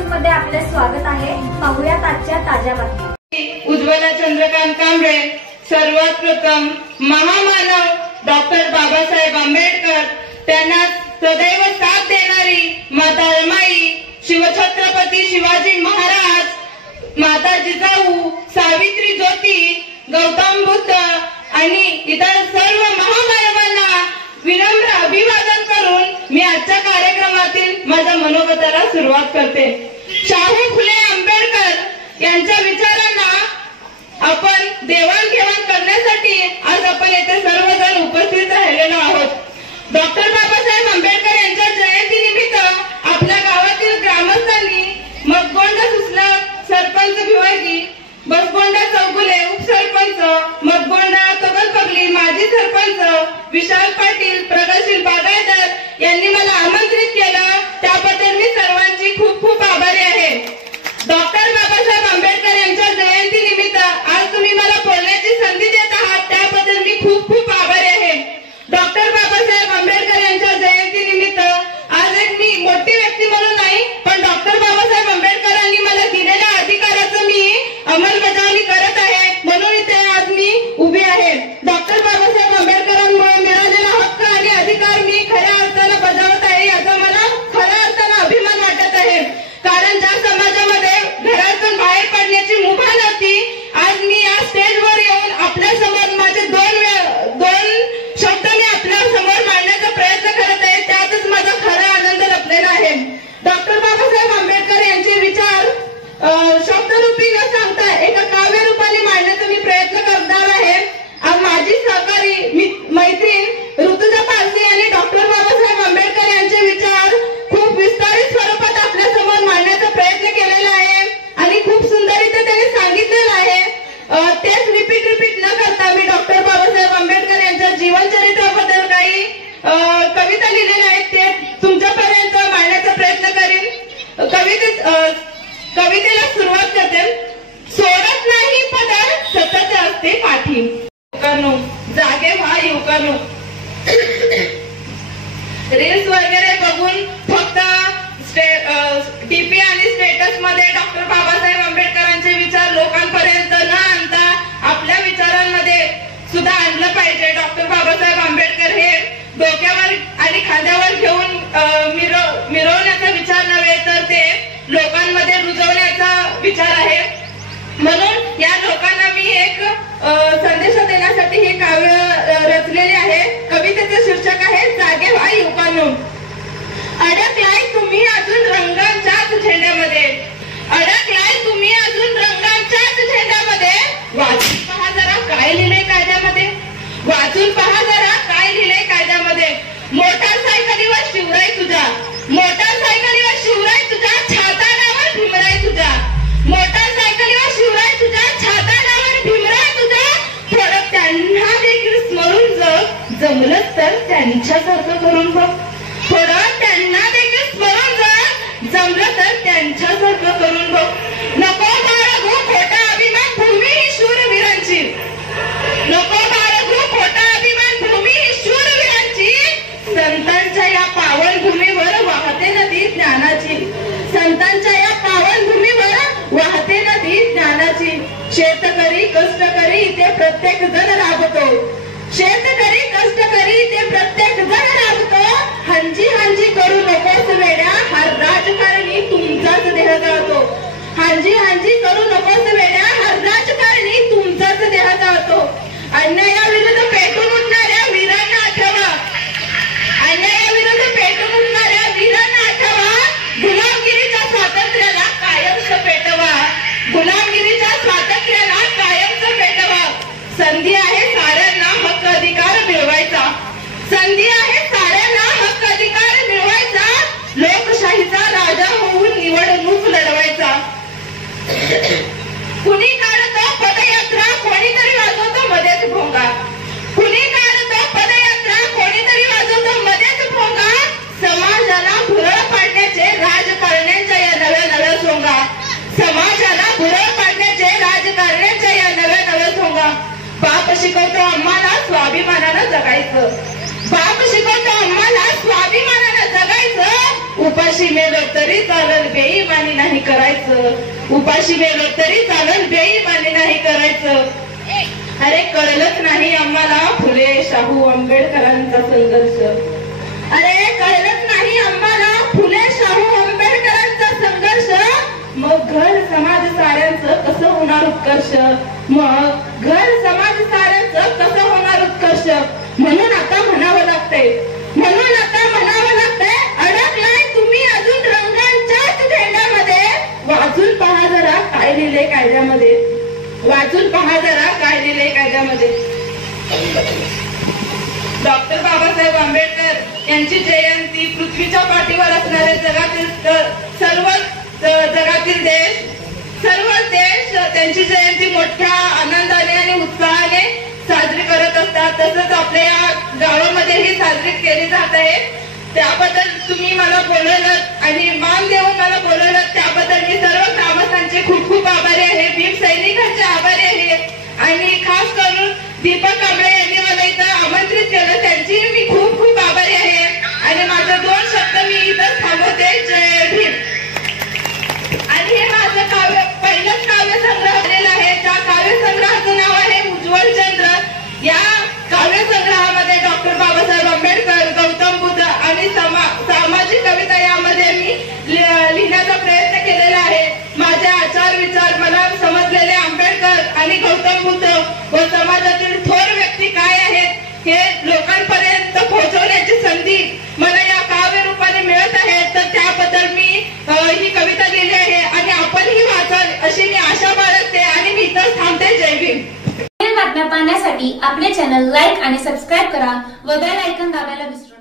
News मध्ये आपले स्वागत आहे। पाहूयात आजच्या ताज्या बातम्या। उज्ज्वला चंद्रकांत कांबळे सर्वात प्रथम महामानव डॉक्टर बाबासाहेब आंबेडकर, त्यांना सदैव साथ देणारी माता रमाई, शिवछत्रपती शिवाजी महाराज, माता जिजाऊ, सावित्री ज्योती, गौतम बुद्ध आणि इतर सर्व महामानवांना विनम्र अभिवादन करून मी आजच्या कार्यक्रमातील माझ्या मनोगताला सुरुवात करते। शाहू फुले आंबेडकर यांच्या विचारांना आपण देवाणघेवाण करण्यासाठी आज आपण येथे सर्वजण उपस्थित राहिलेलो आहोत। डॉक्टर बाबासाहेब आंबेडकर यांच्या जयंतीनिमित्त आपल्या गावातील ग्रामस्थांनी मगगोंडा सुसला सरपंच भिवाजी, बसगोंडा चौगुले उपसरपंच, मगगोंडा तगलपगली माजी सरपंच विशाल पाटील, प्रगतशील बागायतदार यांनी मला आमंत्रित केलं, त्याबद्दल मी सर्वांची खूप खूप आभारी आहे। डॉक्टर बाबासाहेब आंबेडकर यांच्या जयंतीनिमित्त आज तुम्ही मला बोलण्याची संधी देत आहात, त्याबद्दल मी खूप खूप आभारी आहे। डॉक्टर बाबासाहेब आंबेडकर यांच्या जयंतीनिमित्त आज एक मी मोठी व्यक्ती म्हणून नाही, पण डॉक्टर बाबासाहेब आंबेडकरांनी मला दिलेल्या अधिकाराचं मी अंमलबजावणी करत आहे, म्हणून इथे आज मी उभी आहे। डॉक्टर बाबासाहेब आंबेडकरांमुळे मिळालेला हक्क आणि अधिकार मी खऱ्या अर्थाने बजावत आहे, याचा मला खऱ्या अर्थाने अभिमान वाटत आहे। कारण ज्या समाजामध्ये घरातून बाहेर पडण्याची मुभा नव्हती, आज मी या स्टेजवर येऊन आपल्या समोर माझे दोन शब्द मी आपल्या समोर मांडण्याचा प्रयत्न करत आहे, त्यातच माझा खरा आनंद लपलेला आहे। डॉक्टर बाबासाहेब आंबेडकर यांचे विचार शब्दरूपी न सांगता एका काव्य रूपाने मांडण्याचा मी प्रयत्न करणार आहे। माझी सहकारी मैत्रीण ऋतुजा पारसी यांनी डॉक्टर बाबासाहेब आंबेडकर यांचे विचार खूप विस्तारित स्वरूपात आपल्या समोर मांडण्याचा प्रयत्न केलेला आहे आणि खूप सुंदररीत्या त्यांनी सांगितलेलं आहे। तेच रिपीट न करता मी डॉक्टर बाबासाहेब आंबेडकर यांच्या जीवनचरित्राबद्दल काही कविता लिहिलेल्या आहेत, ते तुमच्यापर्यंत मांडण्याचा प्रयत्न करीन। कवितेला सुरुवात करते। सोडत नाही पदर, सतत असते पाठी, जागे व्हा युवकांनो। रील्स वगैरे बघून फक्त डीपी आणि स्टेटस मध्ये डॉक्टर बाबासाहेब आंबेडकरांचे विचार लोकांपर्यंत न आणता आपल्या विचारांमध्ये सुद्धा आणलं पाहिजे। डॉक्टर बाबासाहेब आंबेडकर हे डोक्यावर आणि खांद्यावर घेऊन मिरवण्याचा विचार नव्हे, तर ते लोकांमध्ये रुजवण्याचा विचार आहे। म्हणून या लोकांना मी एक संदेश देण्यासाठी हे काव्य रचलेले आहे। कवितेचे शीर्षक आहे जागे व्हा युवकांनो। अडकलाय तुम्ही अजून रंगांच्याच झेंड्यामध्ये, अडकलाय तुम्ही अजून रंगांच्याच झेंड्यामध्ये, वाचून पहा जरा काय लिहिलंय कायद्यामध्ये, वाचून पहा जरा काय लिहिलंय कायद्यामध्ये। मोटारसायकलीवर शिवराय तुझ्या, मोटारसायकलीवर शिवराय तुझ्या, छाताडावर भीमराय तुझ्या, मोटारसायकलीवर शिवराय तुझ्या, छाताडावर भीमराय तुझ्या। थोडं त्यांना देखील स्मरून जग, जमलं तर त्यांच्यासारखं करून बघ, थोडं त्यांना देखील स्मरून जग, जमलं तर त्यांच्यासारखं करून बघ। नको बाळगू खोटा अभिमान, भूमी ही शूरवीरांची, नको बाळगू खोटा अभिमान, भूमी ही शूरवीरांची। संतांच्या या पावनभूमीवर वाहते नदी ज्ञानाची, संतांच्या या पावनभूमीवर वाहते नदी ज्ञानाची। शेतकरी कष्टकरी इथे प्रत्येक जण राबतो, शेतकरी कष्टकरी इथे प्रत्येक जण राबतो। हांजी हांजी करू नकोस वेड्या, हा राजकारणी तुमचाच देह जाळतो, हांजी हांजी करू नकोस वेड्या, हा राजकारणी तुमचाच देह जाळतो। अन्यायाविरुद्ध पेटून उठणाऱ्या वीरांना आठवा, अन्यायाविरुद्ध पेटून उठणाऱ्या वीरांना आठवा। गुलामगिरीच्या स्वातंत्र्याला कायमच पेटवा, गुलामगिरीच्या स्वातंत्र्याला कायमच पेटवा। संधी आहे साऱ्यांना हक्क अधिकार मिळवायचा, संधी आहे साऱ्यांना हक्क अधिकार मिळवायचा। लोकशाहीचा राजा होऊन निवडणूक लढवायचा। कुणी काढतो पदयात्रा, कोणीतरी वाजवतो मध्येच भोंगा, कुणी काढतो पदयात्रा, कोणीतरी वाजवतो मध्येच भोंगा। समाजाला भुरळ पाडण्याचे राजकारण्यांच्या या नव्या नव्या सोंगा, समाजाला भुरळ पाडण्याचे राजकारण्यांच्या या नव्या नव्या सोंगा। बाप शिकवतो आम्हाला स्वाभिमानानं जगायचं, बाप शिकवतो आम्हाला स्वाभिमानानं जगायचं। उपाशी मेलो तरी चालल बेईमानी नाही करायचं, उपाशी मेलो तरी चालल बेईमानी नाही करायचं. अरे कळलंच नाही आम्हाला फुले शाहू आंबेडकरांचा संघर्ष, अरे कळलंच नाही आम्हाला फुले शाहू आंबेडकरांचा संघर्ष. मग घर समाज साऱ्यांचं कसं होणार उत्कर्ष, मग घर समाज साऱ्यांचं कसं होणार उत्कर्ष. म्हणून आता म्हणावं लागतंय, म्हणून आता म्हणावं लागतंय, अडकलाय तुम्ही अजून रंगांच्याच धेंड्यामध्ये. वाचून पहा जरा काय लिहिलंय कायद्यामध्ये, वाचून पहा जरा काय लिहिलंय कायद्यामध्ये. डॉक्टर बाबासाहेब आंबेडकर यांची जयंती पृथ्वीच्या पाठीवर असणारे जगातील जगातील देश, सर्व देश त्यांची जयंती मोठ्या आनंदाने आणि उत्साहाने साजरी करत असतात. तसंच आपल्या या गावामध्येही साजरी केली जात आहे. त्याबद्दल तुम्ही मला बोलवलं आणि मान देऊन मला बोलवलं, त्याबद्दल मी सर्व ग्रामस्थांचे खूप खूप आभारी आहे. भीम सैनिकांचे आभारी आहे आणि खास करून दीपक कांबळे यांनी मला इथं आमंत्रित केलं, त्यांची मी खूप खूप आभारी आहे. आणि माझे 2 शब्द मी इथं थांबवते. जय भीम. आणि हे माझं पहिलंच काव्यसंग्रह आलेलं आहे. त्या काव्यसंग्रहाचं नाव आहे उज्ज्वल चंद्र. या काव्यसंग्रहामध्ये डॉक्टर बाबासाहेब आंबेडकर, गौतम बुद्ध आणि सामाजिक कविता यामध्ये मी लिहिण्याचा प्रयत्न केलेला आहे. माझे आचार विचार मला समजलेले आंबेडकर आणि गौतम बुद्ध व समाजातील थोर व्यक्ती काय आहेत हे लोकांपर्यंत पोहोचवण्याची संधी मला या काव्य रूपाने मिळत आहे. तर त्याबद्दल मी ही कविता लिहिली आहे आणि आपणही वाचाल अशी मी आशा बाळगते आणि मी इथंच थांबते. जय भीम. बातम्या पाहण्यासाठी आपले चॅनल लाईक आणि सबस्क्राईब करा व बेल आयकॉन दाबायला विसरू नका.